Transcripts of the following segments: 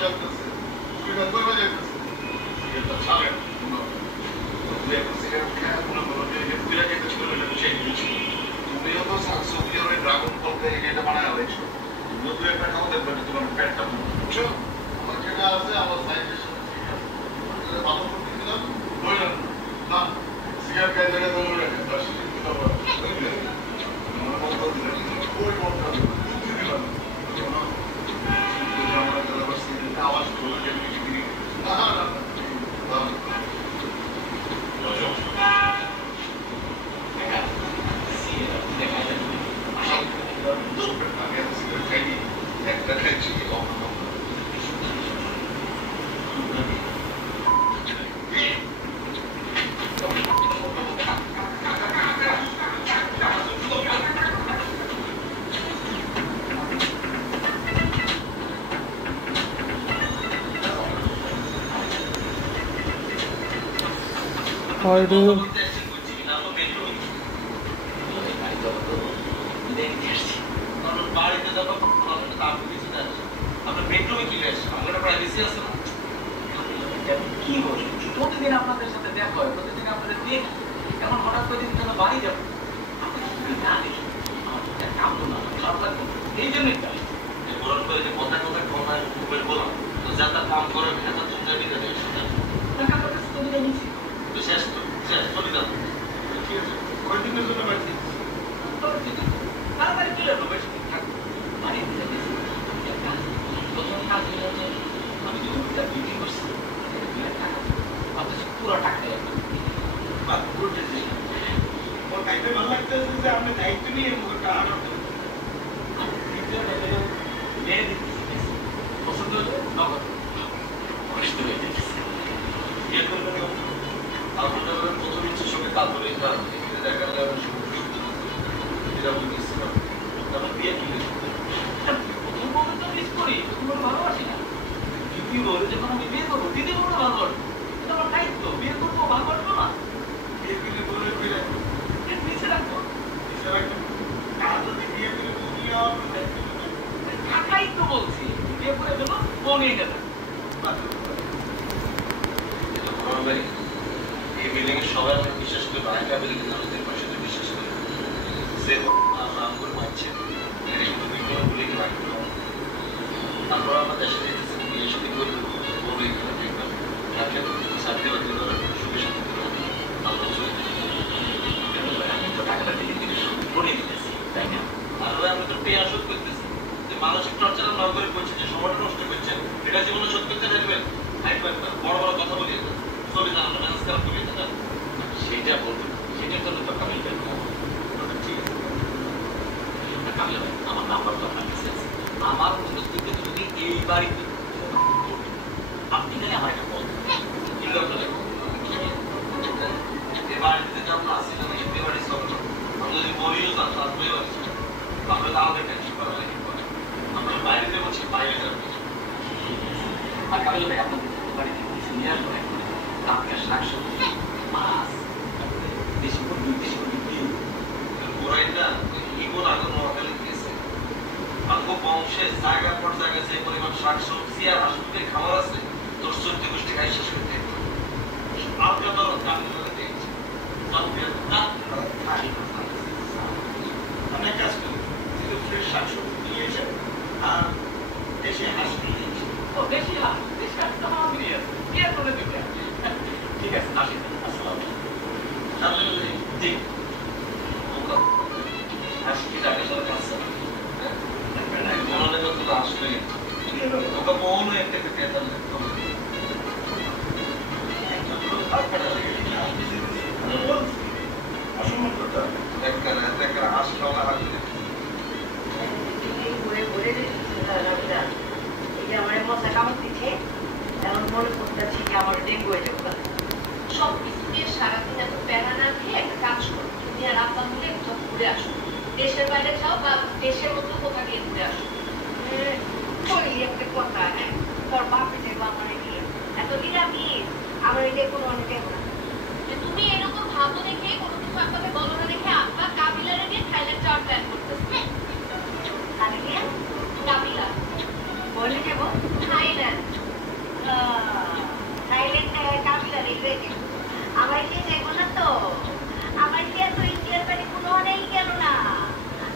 যাচ্ছে তুই না কই যাচ্ছে সিগারেটটা ছাড়েন তুই এখন সিগারেট খায় মনে করো যে পুরা যেতে ছিল এটা সেই দিচ্ছি তুমিও তো সুপ্রিয়র ওই ড্রাগন ফল থেকে এটা বানায় আলাইছো তুমিও তুই একটা খাওয়া দেখবে তোমার পেটটা বুঝছো আমার যেটা আছে আমার সাইজের সাথে ঠিক আছে ভালো করতে দিলাম বললাম না সিগারেট খাই জায়গায় তো মনে রাখেন 10 দিন তো আমার বন্ধ দিলেন ওই বন্ধ দিলাম আমার আবার সিগারেট আওয়াজ করলো যে না না একটা খাইছি হয়তো বাড়িতে যখন আপনার বেডরুমে কি বেশ আপনার প্রাইভেসি আছে না কি বলি প্রতিদিন আপনাদের সাথে দেখা হয় প্রতিদিন আপনাদের দেখি এমন হঠাৎ করে দিন যেন বাড়ি যাবো আপনি না দেখি আমার কাম তো না খারাপ লাগবে এই জন্যই বরং করে যে কথা খুবই বললাম তো যা তার কাম করে এটা তুমি নিতে দেবে টাকা পয়সা তো দিলে নিচ্ছি তো শেষ চলে যাবো ঠিক আছে কয়েকদিনের জন্য বাড়ছি তাড়াতাড়ি চলে যাবো বেশ থাকবো বাড়ি প্রথম কাজ হলো যে আমি যে জমিটা বিক্রি করছি টাকা অথচ পুরো টাকাই ওর দায়িত্ব ভালো লাগতেছে যে আপনি দায়িত্ব নিয়ে টাকা পছন্দ হলে নগদ কষ্ট হয়ে যেতেছে বিয়ে করবেন আপনার প্রথম ইচ্ছার সঙ্গে কাজ করে দেখা গেল তারপর বিয়ে কি প্রথম বলতে তো মিস করি প্রথম ভালোবাসি না দ্বিতীয় বলে যখন আমি বিয়ে করবো দ্বিতীয় বলে ভালোবাসবো এটা আমার দায়িত্ব বিয়ে করবো ভালোবাসবো না বিয়ে করে বলে ফিরে নিচে রাখবো নিচে রাখবো আর যদি বিয়ে করে থাকাই তো বলছি বিয়ে করে দেবো বনিয়ে নেবে এই বিল্ডিং এর সবাই আমি বিশ্বাস করি বাড়াইকা বিল্ডিং আমাদের পাশে বিশ্বাস করি সে নাম করে মানছে তারপর আমরা দেশে বিয়ে সাথে করে বলে চাকরি বাকরি করে সুখে শান্তি করে আমরা চলে আমি তো টাকাটা দিলে দিলে করে দিতেছি তাই না আর আমি তো পেয়ে আসত করতেছি যে মানসিক টর্চার না করে করছে যে সময়টা নষ্ট করছেন এটা জীবনে শোধ করতে থাকবেন বড় বড় কথা বলি চলে যান আমরা ম্যানেজ করা করি না সেইটা বলবো সেটার জন্য তো কামিল ঠিক আছে কামিল ভাই আমার নাম্বার তো আপনার কাছে আছে আমার উপস্থিতিতে যদি এই বাড়িতে আপনি খালি আমার একটা বল এই বাড়িতে যে আমরা আসি না এই বাড়ির সব আমরা যদি বলিও যান তারপরে বাড়ি আমরা তো আমাদের টেনশন করা লাগে আমরা বাইরে বলছি বাইরে যাবো আর কামিল ভাই আপনাদের বাড়িতে কিছু নিয়ে আসবো টাকা শাকসবজি মাছ দেশি মুরগি ডিম পুরাইটা ইগোর আগে নোয়াখালী গেছে আঙ্গো বংশে জায়গা পর জায়গা যে পরিমাণ শাকসবজি আর হাসপাতালে খাবার আছে তোর 14 গোষ্ঠী খাই শেষ করতে আলগা তো কামিল ভাই দেখছি আমি এক কাজ করি ফ্রেশ শাকসবজি নিয়ে এসে আর দেশি হাঁস নিয়ে এসে ও দেশি হাঁস তো আমার নিয়ে আসে কে করে দেবে ঠিক আছে আসি আসসালামু আলাইকুম জি হাঁস কি টাকা সরকার আছে মনে তো আসলে ওকে মনে একটা ক্রেতা লাগতো অসম্ভব কথা একটা হাঁস খাওয়া হাত আমার মশা কামড় দিচ্ছে এমন মনে করতেছি যে আমার ডেঙ্গু হয়ে যাবে সব কিছু দিয়ে সারাদিন এত প্যারা না খেয়ে একটা কাজ করো তুমি আর আপনার মিলে একটু ঘুরে আসো দেশের বাইরে যাও বা দেশের মধ্যে কোথা গিয়ে ঘুরে আসো ওই একটা কথা হ্যাঁ তোর বাপে যাবো আমার নিয়ে এত নিরামিষ আমার এটা কোনো অনেক না তুমি এরকম ভাবো দেখে কোনো কিছু আপনাকে বলো না দেখে আপা কাবিলারে নিয়ে থাইল্যান্ড যাওয়ার প্ল্যান করতেছে কাবিলা কাবিলা বলে দেবো থাইল্যান্ড থাইল্যান্ডে কাবিলা রেখে আমার কি যাইবো না তো আমার কি এত ইন্ডিয়ার বাড়ি কোনো নেই গেল না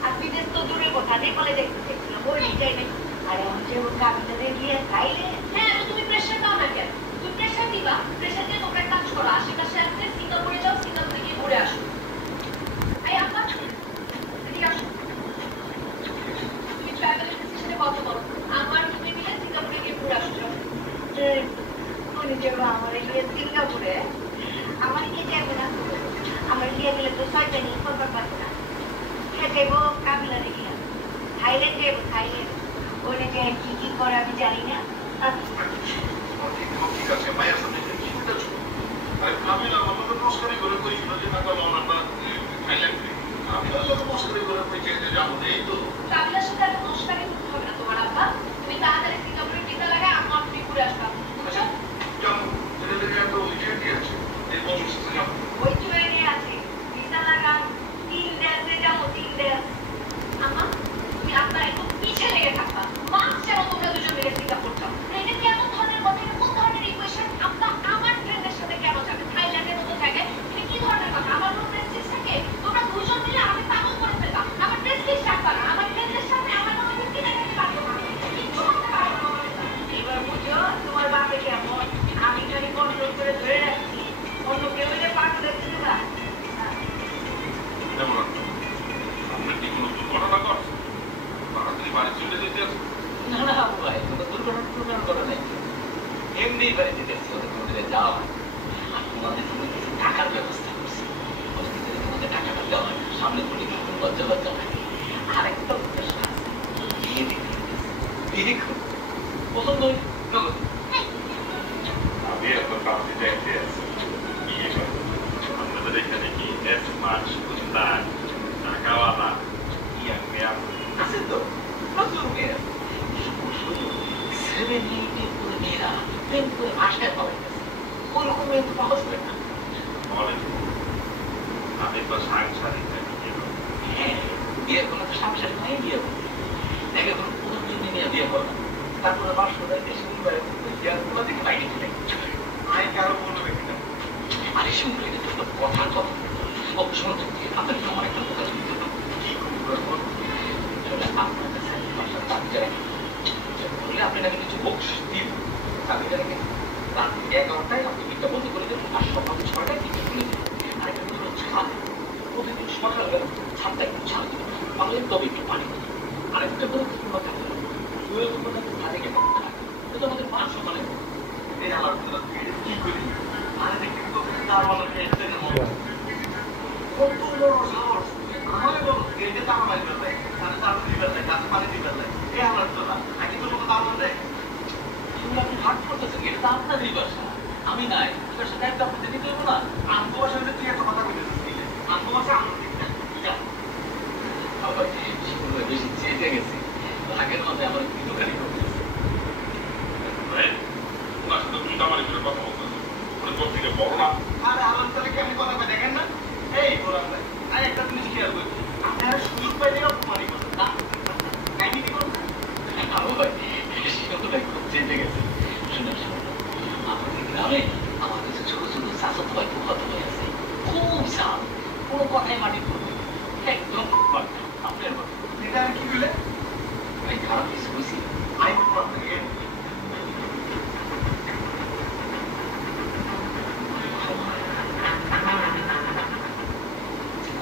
আর বিদেশ তো দূরে কোথা নেপালে দেখতে চেয়েছিল বলি যাই না আর এখন যে ওর কাবিলা রেখে থাইল্যান্ড হ্যাঁ তুমি প্রেশার দাও না কেন তুমি প্রেশার দিবা প্রেশার দিয়ে তোমরা কাজ করো আশেপাশে আসলে সিঙ্গাপুরে যাও সিঙ্গাপুরে গিয়ে ঘুরে আসো এই আপনার এদিকে আসো তুমি ট্রাভেল এজেন্সির সাথে কথা বলো আমার তুমি মিলে সিঙ্গাপুরে গিয়ে ঘুরে আসো আমার গিয়ে সিঙ্গাপুরে আমার গিয়ে যাবো না আমার গিয়ে গেলে তো শয়তানি করবার পারবে না যাবো কাবিলারে গিয়া থাইল্যান্ড যাবো থাইল্যান্ড ওখানে যে কি কি করে আমি জানি না ঠিক আছে মায়ের সামনে কি করছো আরে কাবিলা আমাকে মস্করি করে কইছিল যে না কাল আমরা থাইল্যান্ড কাবিলা লোক মস্করি করে কইছে যে যাবো এই তো কাবিলার সাথে এত মস্করি করতে হবে না তোমার আব্বা তুমি তাড়াতাড়ি সিঙ্গাপুরে ভিসা লাগায় আমার তুমি ঘুরে আসবা বুঝছো যাবো এটা একটা উইকেট আছে এই বছর শেষে যাবো ওই ট্রেনে আছে ভিসা লাগা 3 দেশে যাবো 3 দেশ আম্মা তুমি আপনার একটু পিছে লেগে থাকবা মাস যেন তোমরা দুজন মিলে সিঙ্গাপুর যাও এটা কেমন ধরনের কথা এটা কোন ধরনের ইকুয়েশন আপনার আমার ফ্রেন্ডের সাথে কেন যাবে থাইল্যান্ডের মতো জায়গায় এটা কি ধরনের কথা আমার কোনো প্রেস্টিজ থাকে তোমরা দুজন মিলে আমি পাগল করে ফেলবা আমার প্রেস্টিজ থাকবে না আমার ফ্রেন্ডের সাথে আমার কোনো কিছু দেখাতে পারবো না কিচ্ছু করতে পারবো না এবার বুঝো তোমার বাপে কেমন আমি যদি কন্ট্রোল করে ধরে রাখছি অন্য কেউ এলে পাঠ দেখতে দেবা আমরা কি কোনো দুর্ঘটনা করছি তাড়াতাড়ি বাড়ি চলে যেতে আছে না না বাবু ভাই তোমরা দুর্ঘটনা করে নাই এমনি বাড়িতে দেখছি ওদের মন্দিরে যাওয়া হয় আর তোমাদের জন্য কিছু টাকার ব্যবস্থা করছি ওদের ভিতরে তোমাদের টাকাটা দেওয়া হয় সামনে পড়ে গেলে লজ্জা লজ্জা লাগে আরেকটা উদ্দেশ্য আছে বিয়ে দিতে বিয়ে করো পছন্দ হয় নগদ আমি এখন কাউকে দেখতে আছি বিয়ে করবো আমাদের এখানে কি নেট মাছ কুস্তান টাকাওয়ালা ইয়াং মেয়া আছে তো প্রচুর মেয়েরা শুধু 7-8 করে মেয়েরা প্রেম করে আশায় পাওয়া গেছে ওরকম মেয়ে তো পাওয়া যাবে না বলেন আমি তো সাংসারিক হ্যাঁ বিয়ে করলে তো সাংসারিক নয় বিয়ে করবে দেখে কোনো পুরোর জন্য নিয়ে বিয়ে করবে তারপরে 500 দেশে বিয়ে তোমার দিকে বাইরে চলে আই কারো বলবে কিনা আরে শুনলে এটা তো কথার কথা অপশন থেকে আপনার আমার একটা কথা শুনতে কি করবো আসলে আপনার কাছে বাসার দাবিটা রাখি বললে আপনি নাকি কিছু বকশিস দিব দাবিটা রেখে রাত 11টায় আপনি বিলটা বন্ধ করে দেবেন আর সকাল 6টায় বিলটা খুলে দেবেন আর একটা হলো ছাদ প্রতিদিন সকালবেলা ছাদটা একটু ছাদ তাহলে তবে একটু পানি দেবেন আরেকটা হলো কথা হলো শুয়ে যখন ছাদে গিয়ে এটা আমাদের 5 সকালে এই আমার কি করি আরে দেখতে তো তার মানে এসে না কত বড় সাহস আমার বলো গেটে তালা মারবে তাই তাহলে তালা দিবে তাই গাছে পানি দিবে তাই এই আমার তো না আগে তো কোনো তালা দেয় এগুলো আপনি ভাগ করতেছেন এটা তো আপনারই বাসা আমি নাই এটার সাথে একটা আপনি দিতে দেবো না আমগো বাসায় তুই একটা কথা বলেছিস আমগো বাসা আমার ঠিক আবার সেগুলো বেশি চেপে গেছে আগের মধ্যে আমার দুটোখানি করতেছে তোমার সাথে তুমি আমার ভিতরে কথা বলতেছো ওটা তোর থেকে বড় না আরে আলম তাহলে কেমন কথা কয় দেখেন না এই বললাম ভাই আর একটা জিনিস খেয়াল করি আপনারা সুযোগ পাইলে অপমানই করেন না কাহিনী কি করুন আবার সেগুলো খুব চেপে গেছে শুনে আমাদের গ্রামে আমার কাছে ছোট ছোট শাসক ভাই ফুফাত হয়ে আছে খুব সাপ কোনো কথাই মাটি করবে একদম আপনার মতো এটা আমি কি বলে ভাই খারাপ কিছু বুঝি আমি বলবো আপনাকে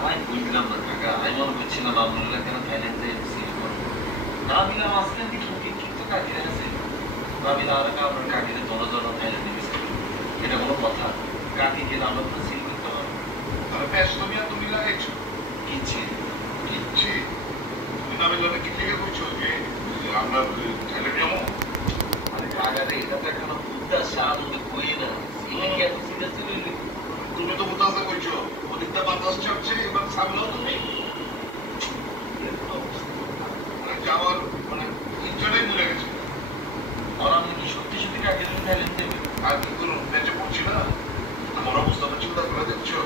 আমি বুঝলাম না কাকা আমি মনে করছিলাম আপনারা কেন থাইল্যান্ডে সিল করবো ভাবিলাম আসলেন কি কিন্তু কাকিরা গেছে ভাবিলাম আর আপনার কাকিদের দল দল থাইল্যান্ডে গেছে এটা কোনো কথা কাকি গেলে আমরা তো সিল করতে পারবো তাহলে বেশ তুমি আর তুমি লাগাইছো কিচ্ছি কিচ্ছি তুমি না বললে কি থেকে কইছো যে আমরা ছেলে যাবো আরে কাকারে এটা তো এখন উদ্দেশ্য আমাকে কই না এটা কি এত সিরিয়াস হইলো তুমি তো উদাসে কইছো ওদিকটা বাতাস চলছে এবার সামলাও তুমি যাওয়ার মানে ইচ্ছাটাই মরে গেছে আর আমি কি সত্যি সত্যি কাকে থাইল্যান্ড দেবে আর কি করুন বেঁচে পড়ছি না আমার অবস্থাটা চিন্তা করে দেখছো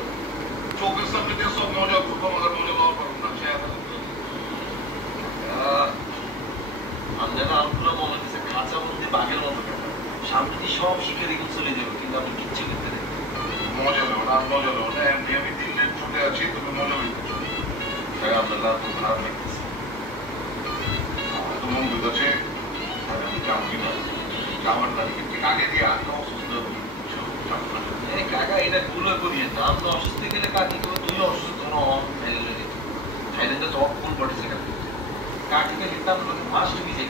চোখের সামনে দিয়ে সব মজা করবো আমাদের মনে হওয়ার পারবো না সে এত ভাই, আমি মনে করছিলাম আপনার কাকিদের দল দল থাইল্যান্ডে গেছে এটা কোনো কথা কাকা আমি মনে করছিলাম আপনার কাকিদের দল দল থাইল্যান্ডে গেছে এটা কোনো কথা আমি জামার মানে ইন্টারনেট মুড়ে গেছে আর কি করুন বেঁচে পড়ছি না আমার অবস্থাটা চিন্তা করে দেখছো চোখের সামনে দিয়ে সব মজা করবো আমাদের মনে হওয়ার পারবো না সে এত ভাই আপনারা আমগুলো মনে হচ্ছে খাঁচা মধ্যে বাঘের মতো কাটা সামনে দিয়ে সব শিকারি চলে যাবে কিন্তু আপনি কিচ্ছু করতে দেবেন মজা নেব না মজা নেব না এমনি আমি 3 দিন ছুটে আছি তুমি মজা নিতেছো তাই আপনার খুব খারাপ লাগতেছে তো মন বুঝেছে আমি যাবো কিনা যাওয়ার না কিন্তু আগে দিয়ে আমি অসুস্থ কাকা এটা ভুল করিয়ে না আপনি অসুস্থ গেলে কাকি কেউ তুমি অসুস্থ থাইল্যান্ডে তো ফুল পড়েছে কাকিকে লিখতাম লোকে ফার্স্ট ভিজে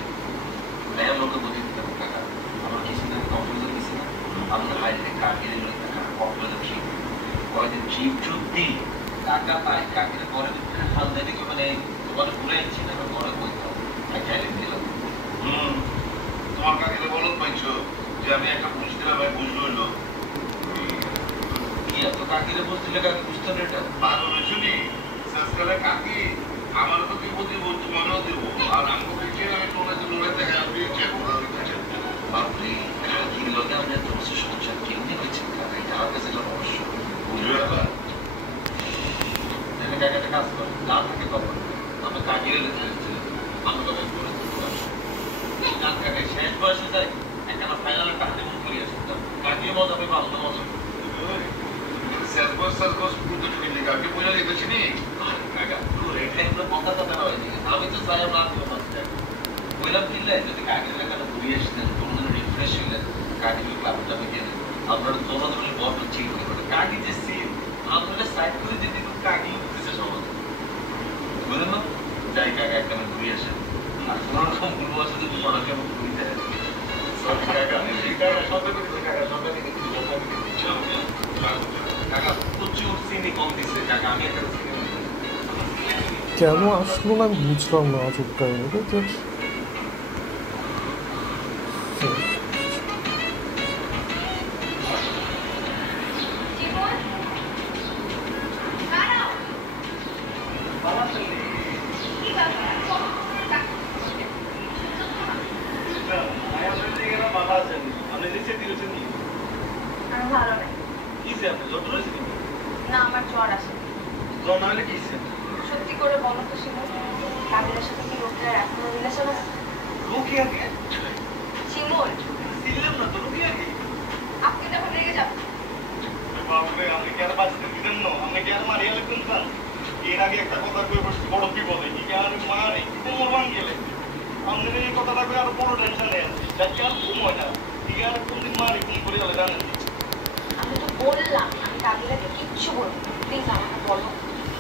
তাই আমি লোকে বুঝে দিতাম কাকা আমার কিছু না কম্পিউটার দিছি না আমরা হাইটে কাকি দিল কাকা কম্পিউটার ট্রিপ কয়েকদিন ট্রিপ ট্রিপ দিই কাকা পাই কাকিরা ঘরে ফান্দে দিকে মানে তোমার ঘুরে আনছি না ঘরে বলতাম থাইল্যান্ড দিলাম তোমার কাকিরে বলো পাইছো যে আমি একটা বুঝ দিলাম ভাই বুঝলো হইলো কি এত কাকিরে বলছিলে কাকি বুঝতে না এটা পাগল শুনি শেষকালে কাকি আমার তো দিব দিব তোমারও দিব আর আমি বলছি আমি টোলে দেখে আপনি চেক করে দিচ্ছেন আপনি কাকির লোকে আমাদের তোমার সংসার কেমনি করছেন কাকা এটা আমার কাছে অবশ্য বুঝবে এবার এখানে কাকাটা কাজ করে না থাকে কখন আমরা কাকিরে আমরা তখন করে না কাকা শেষ বয়সে যাই একটা ফাইনাল একটা হাতে মুখ করিয়ে আসতাম কাকিও মজা পেয়ে ভালো মজা কাকি পয়সা দিতেছি নি আমি তো চাই আমরা বললাম কিনলে যদি কাকির এলাকাটা ঘুরিয়ে আসতেন কোনোদিন রিফ্রেশ হইলেন কাকির ক্লাবটা মিটিয়ে দেন আপনারা তোমরা তো বড় চিল করে কাকি যে সিন আপনারা সাইড করে যেতে কাকি উঠতেছে সমাজ বুঝলেন না যাই কাকা একটা ঘুরিয়ে আসেন আর কোনো রকম ভুলবো আছে যদি সড়কে আমি ঘুরিতে কাকা সবাই করে কাকা সবাই কাকা প্রচুর চিনি কম দিচ্ছে কাকা আমি একটা কেন আসলো না আমি বুঝলাম না আজব কাহিনীটা জাস্ট না আমার জ্বর আসে সত্যি করে বলো তো শিমুল কাবিলের সাথে কি রোকেয়ার এখনো রিলেশন আছে শিমুল আপনি যখন রেগে যাবেন এর আগে একটা কথা কই বসছি বড় কি বলে কি আর মারে কোমর ভাঙ গেলে আমাদের এই কথাটা কই আর বড় টেনশন নেই যাচ্ছি আর ঘুম হয় না ঠিক আর কোনদিন মারি ফোন করে গেলে জানেন আমি তো বললাম আমি কাবিলাকে কিচ্ছু বলবো প্লিজ আমাকে বলো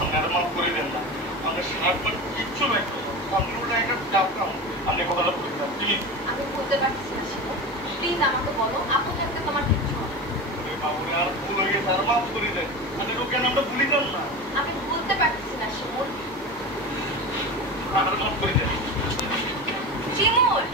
আপনি আর মাফ করে দেন না আমাদের সাতবার কিচ্ছু নাই আমি ওটা একটা ডাকতাম আপনি কথাটা বলতাম প্লিজ আমি বলতে পারছি না শিমুল প্লিজ আমাকে বলো আপু থাকতে তোমার কিচ্ছু হবে বাবুরে আর ভুল হয়ে গেছে আর মাফ করে দেন আমি ওকে নামটা ভুলি যান না আমি বলতে পারছি না শিমুল আর মাফ করে দেন শিমুল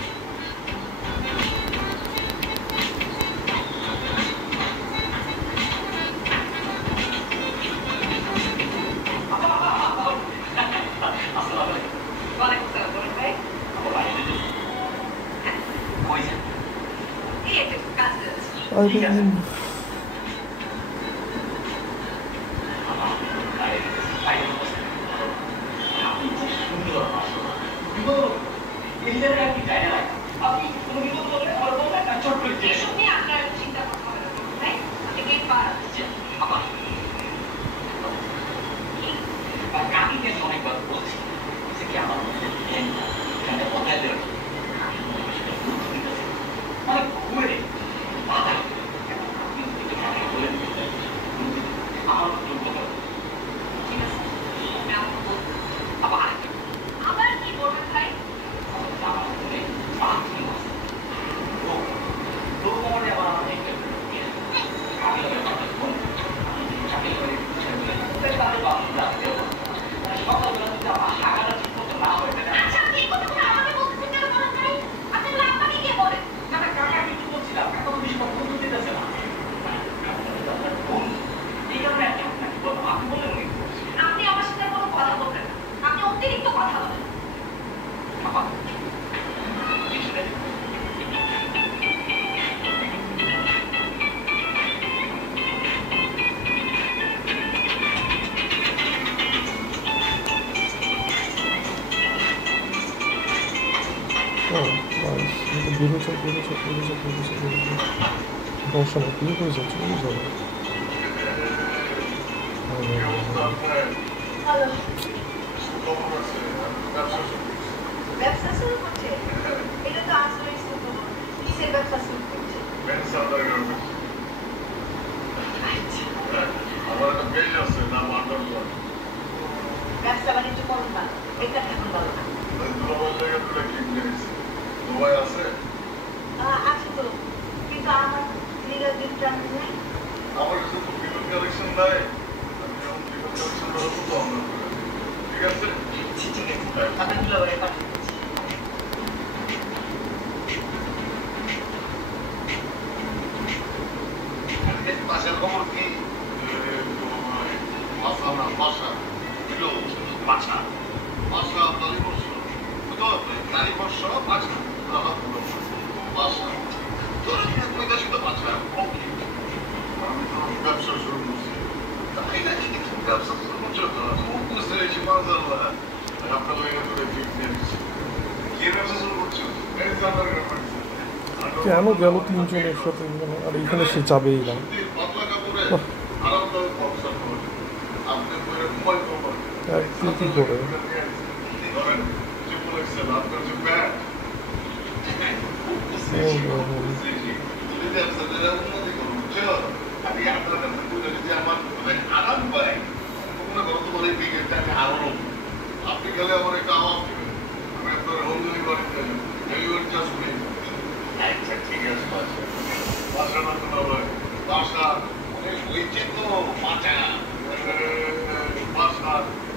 সমস্যা নেই, বিয়ে করে যাচ্ছে চলে যাবে। হ্যালো, খবর আছে ব্যবসা শুরু করছি। ব্যবসা শুরু করছে? এটা তো আসলে সুখবর। কিসের ব্যবসা শুরু করছে? Men's undergarments. আচ্ছা, আমার একটা পেজ আছে নাম আন্ডারওয়ার। ব্যবসা বাণিজ্য করুন না, বেকার থাকুন ভালো না। দুবাই জায়গা তুলে কিনে নিয়েছি। দুবাই আছে? আছে তো, কিন্তু আমার লিগাল বিলটা নেই। আমার কাছে তো বিল কালেকশন নাই। আমি যখন বিল কালেকশন করবো তো আমরা করে দিই। ঠিক আছে? ঠিক আছে, আপনার দুলাভাইয়ের পাঠিয়ে দিচ্ছি। পাশের খবর কি? মাসা না মাসা ছিল মাসা মাসা তালিবর্ষ তালিবর্ষ মাসা মাসা ধরে কৈদাসী তো মাসা আমি তো ব্যবসা শুরু করছি তাই নাকি ব্যবসা শুরু করছো তো খুব বুঝতে পেরেছি মাসাল্লাহ আপনার লেগে করে ফিক্স নিয়ে নিচ্ছি কি ব্যবসা শুরু করছো? কেন গেল তিনজনের সাথে মানে, আর এখানে সে যাবেই না। একদিন কি করে আপনি গেলে আমার একটা আওয়াজ দিবেন, আমি আপনার হোম ডেলিভারি ডেলিভারি চার্জ করি। আচ্ছা ঠিক আছে বাসা না তো নয় বাসা অনেক হয়েছে তো বাঁচা বাসা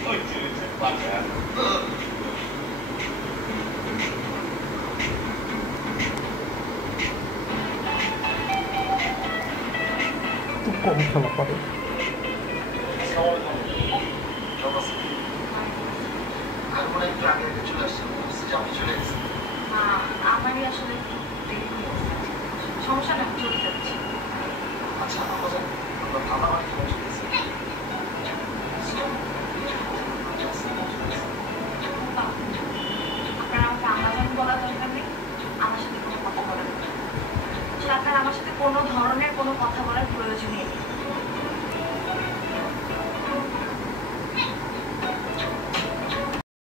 হয়েছে বাঁচা খুব কম খেলা পারে। আমারই আসলে দেরি হয়ে গেছে। সমস্যা না, চলে যাচ্ছে। আচ্ছা আমরা খাবার বাড়ি পৌঁছে গেছি। আপনার আমাকে আমাজন বলার দরকার নেই, আমার সাথে কোনো কথা বলার দরকার নেই। আসলে আপনার আমার সাথে কোনো ধরনের কোনো কথা বলার প্রয়োজনই নেই।